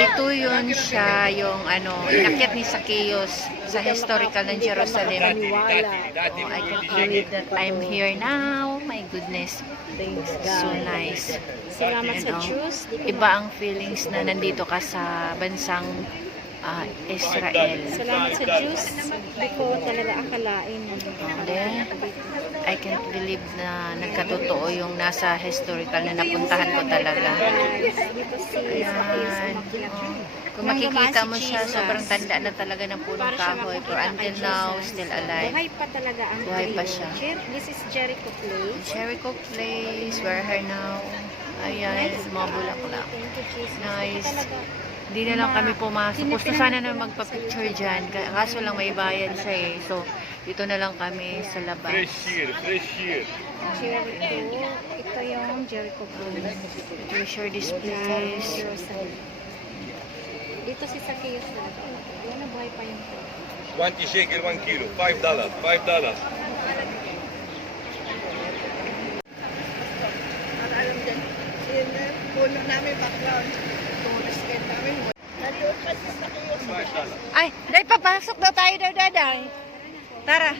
Ito yun siya, yung ano, inakyat ni Zacchaeus sa historical ng Jerusalem. Oh, I can't believe that I'm here now. My goodness. Thanks, So God. nice. Salamat You sa know, Diyos. iba ang feelings na nandito ka sa bansang Israel. Salamat sa Diyos. Hindi ko talaga akalain. Then, I can't believe na nagkatotoo yung nasa historical na napuntahan ko talaga. Guys, dito si Zacchaeus Ayan. umakyat. Oh. Kung makikita mo siya, sobrang tanda na talaga ng punong kahoy. Pero until now, still alive. Buhay pa talaga ang Buhay pa trio. siya. This is Jericho Place. Jericho Place, where her now. Ayan, mga bulaklak. Thank you, Jesus. Nice. Ito talaga. Hindi na lang kami pumasok. Gusto sana na magpa-picture dyan. Kaso lang may bayad siya eh. So, dito na lang kami sa labas. Jericho. Ito yung Jericho Place. Treasure this place. Jerusalem. Dito si Zacchaeus talaga. Yan na buhay pa yung 20 shekel 1 kilo, $5, $5. Puno namin background. Tumusket namin. Nalipat pa sa kayo. Ay, dahil papasok daw tayo daw, daday. Tara.